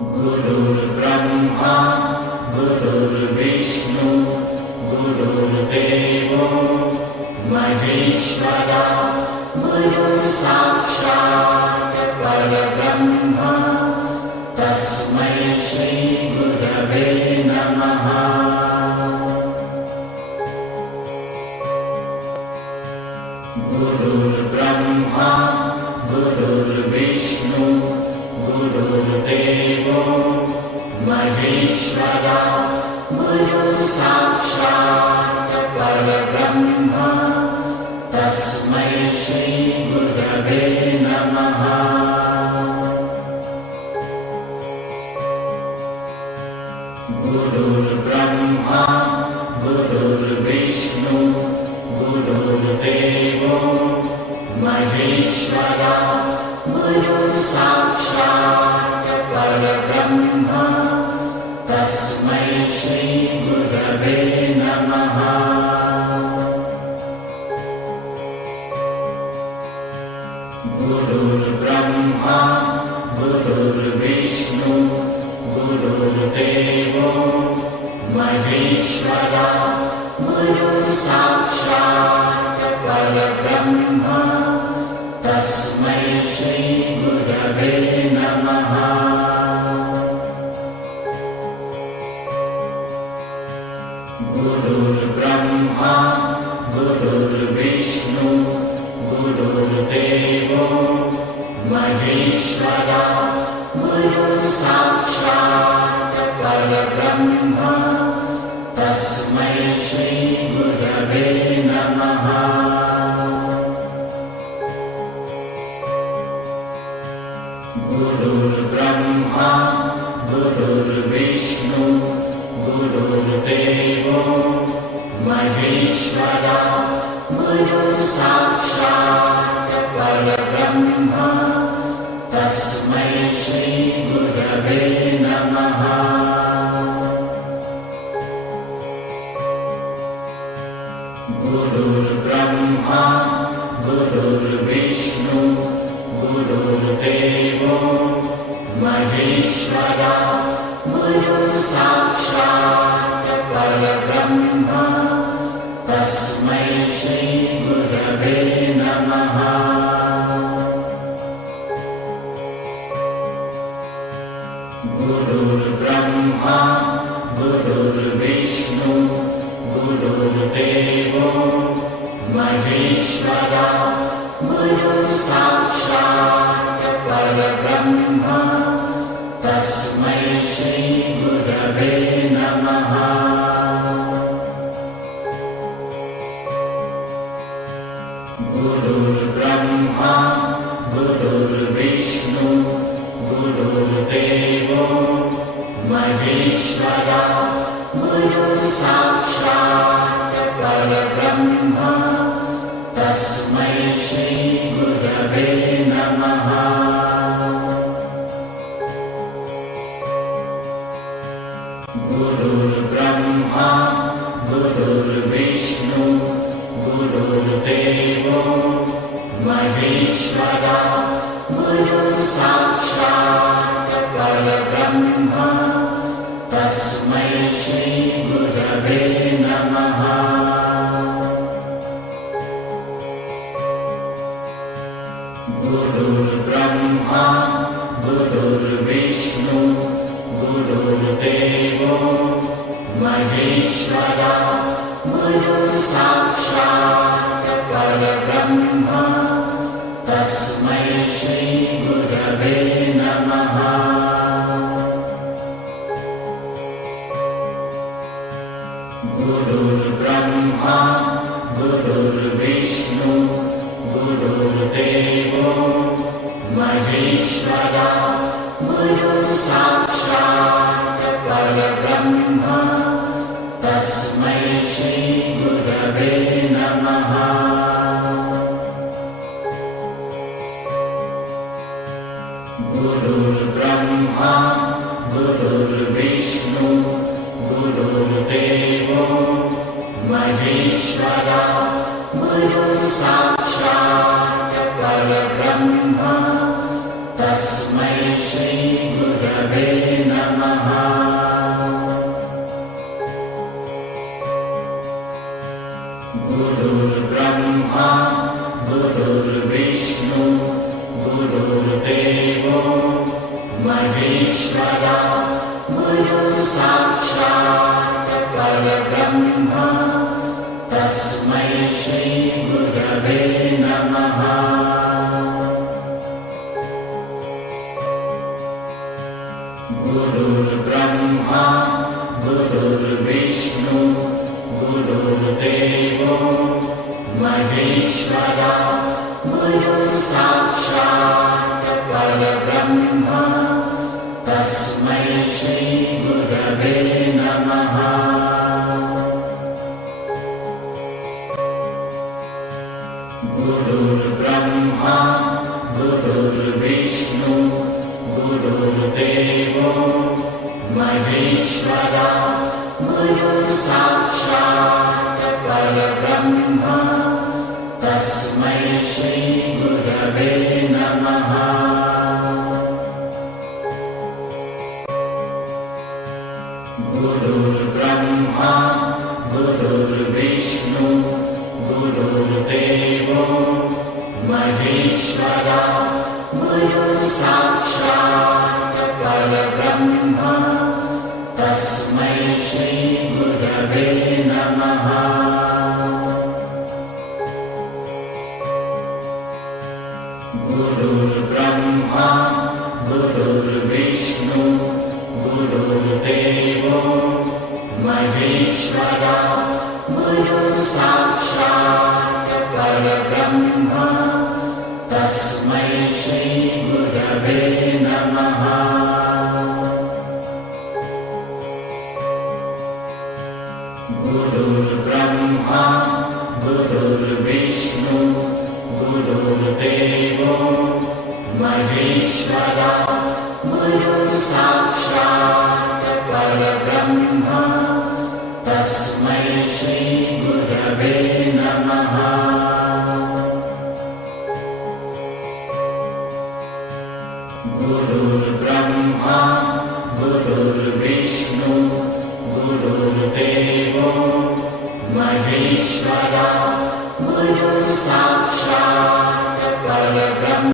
गुरुर्ब्रह्मा गुरुर्विष्णु गुरुर्देवो महेश्वरा गुरुसाक्षात् परब्रह्म तस्मै श्री गुरवे नमः। गुरुर्ब्रह्मा गुरुर्विष्णु गुरुर्देवो महेश्वरा गुरुसाक्षात् परब्रह्म तस्मै श्री गुरवे नमः। गुरुर्ब्रह्मा गुरुर्विष्णु गुरुर्देवो महेश्वरा गुरुसाक्षात् परब्रह्म तस्मै श्री गुरवे नमः। गुरुर्ब्रह्मा गुरुर्विष्णु गुरुर्देवो महेश्वरा गुरुसाक्षात् परब्रह्म तस्मै श्री गुरवे नमः। गुरुर्ब्रह्मा गुरुर्विष्णु गुरुर्देवो महेश्वरा गुरुसाक्षात् परब्रह्म तस्मै श्री गुरवे नमः। गुरुर्ब्रह्मा गुरुर्विष्णु गुरुर्देवो महेश्वरा गुरुसाक्षात् परब्रह्म तस्मै श्री गुरवे नमः। गुरुर्ब्रह्मा गुरुर्विष्णु गुरुर्देवो महेश्वरा गुरुसाक्षात् परब्रह्म तस्मै श्री गुरवे नमः। गुरुर्ब्रह्मा गुरुर्विष्णु गुरुर्देवो महेश्वरा गुरुसाक्षात् परब्रह्म तस्मै श्री गुरवे नमः। गुरुर्ब्रह्मा गुरुर्विष्णु गुरुर्देवो महेश्वरा गुरुसाक्षात् परब्रह्म तस्मै श्री गुरवे नमः। गुरुर्ब्रह्मा गुरुर्विष्णु गुरुर्देवो महेश्वरा गुरुसाक्षात् परब्रह्म तस्मै श्री गुरवे नमः। गुरुर्ब्रह्मा गुरुर्विष्णु गुरुर्देवो महेश्वरा गुरुसाक्षात् परब्रह्म तस्मै श्री गुरवे नमः। गुरुर्ब्रह्मा गुरुर्विष्णु गुरुर्देवो महेश्वरा गुरुसाक्षात् परब्रह्म तस्मै श्री गुरवे नमः। गुरुर्ब्रह्मा गुरुर्विष्णु गुरुर्देवो महेश्वरा गुरुसाक्षात् परब्रह्म तस्मै श्री गुरवे महेश्वरा गुरुः साक्षात् परब्रह्म तस्मै श्रीगुरवे नमः। गुरुर्ब्रह्मा गुरुर्विष्णु गुरुर्देवो महेश्वरा गुरुः साक्षात् परब्रह्म तस्मै श्रीगुरवे नमः। गुरुर्ब्रह्मा गुरुर्विष्णु गुरुर्देवो महेश्वरा गुरुः साक्षात् परब्रह्म तस्मै श्रीगुरवे नमः। गुरुर्ब्रह्मा गुरुर्विष्णु गुरुर्देवो महेश्वरा गुरुः साक्षात् परब्रह्म तस्मै श्रीगुरवे नमः। गुरुर्ब्रह्मा गुरुर्विष्णु गुरुर्देवो महेश्वरा गुरुः साक्षात् परब्रह्म